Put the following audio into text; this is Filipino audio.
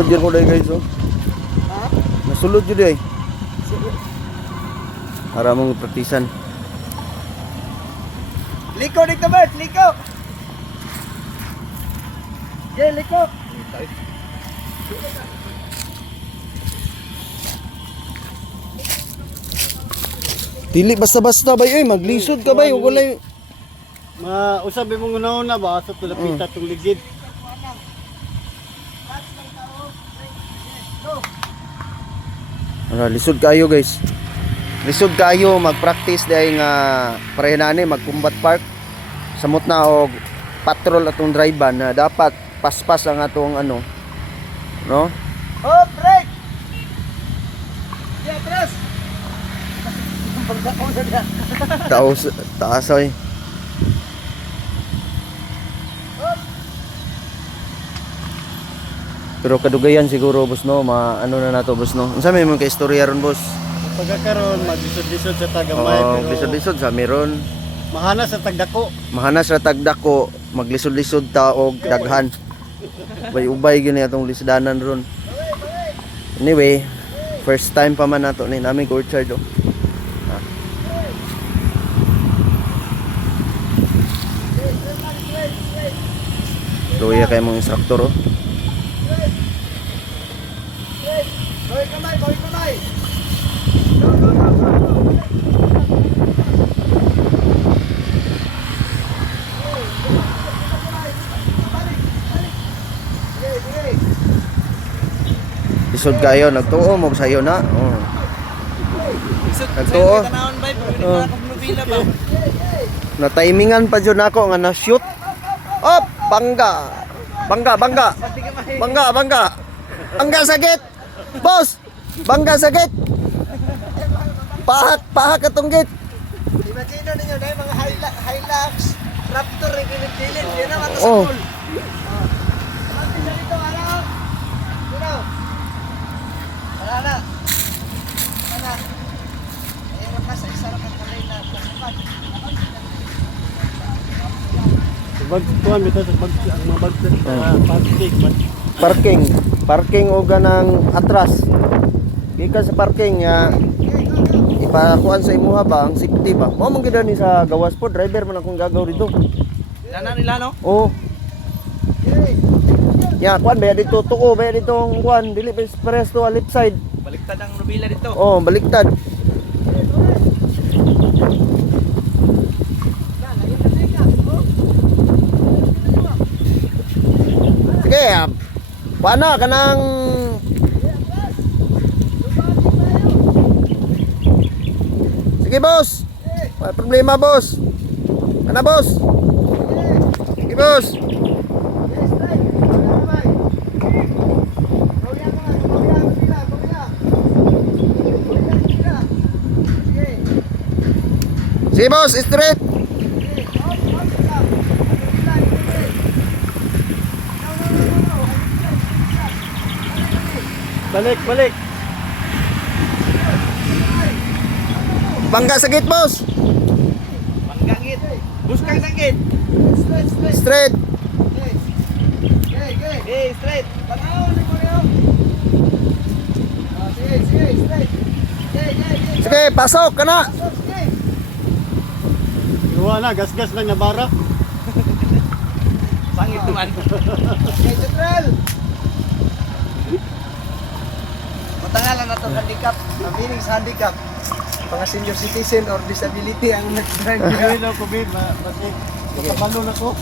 Nasulod yun ko dahil guys, oh. Ha? Nasulod yun dahil. Para mong praktisan. Liko dito, Bert! Liko! Jay, liko! Dili basta-basta ba yun, maglisod ka ba yun, walay. Usabi mong una ba, sa tulapita itong ligid. Lisod kayo guys. Lisod kayo, mag-practice dahil nga pareha na ni mag-combat park. Samot na o patrol atong drive na dapat paspas ang atong ano. No? Oh, break! Yeah, atras! Pagkakong na dyan. Taas ay. Pero kadugayan siguro boss no, ano na nato boss no. Unsa may mga istorya ron boss? Pagkakaroon, maglisod-lisod sa tagamay, Oh, pero lisod-lisod sa meron. mahana sa tagdako. Mahanas ra tagdako, maglisod-lisod ta og daghan. Ubay gyud ni atong lisdanan ron. Anyway, first time pa man nato ni namin court charge oh. Luya kay mong instructor oh. Boy kamay, boy kamay! Lisod kayo, nagtuo mo sayo na. Oh. Nagtuo. Oh. Na timingan pa jud nako nga na shoot. Op, bangga. Bangga, bangga. Bangga, bangga. Bangga sakit. Boss, bangga sakit. Pahak atong gate. Imagine ninyo na yung mga Hilux, Raptor, kilid-kilid. Yan naman ito sa Oh. pool. Kapag isa dito, ano? Dito. Wala na. Wala na. Ayun ka sa isa rin ang kulay na pasukan. Bagtuan bitaw sa mga Parking o ganang atras. Gikan sa parking nga ipakuan sa imuha ba ang safety ba? Mo man gid ni sa gawas po, driver man akong gagaw dito. Lana nila, no? Oh. Ya, kuan ba dito tuko ba dito ang kuan dili pa express to left side. Baliktad ang rubila dito. Oh, baliktad. Sige, paano kanang sige boss. May problema boss. Ano boss? Sige boss. Sige boss, straight. Balik. Bangga sakit boss. Panggangit. Buskang sakit. Straight. Hey, straight. Panaw, ni Mario. Sige, straight. Sige, pasok ka na. Sige. Iwa na, gas-gas lang na bara. Pangit naman. Okay, Central. Matangalan na ito handicap. Meaning sa handicap. Mga senior citizen or disability ang nag-drive. Ayun ako, babe. Kasi, kapalo na ko.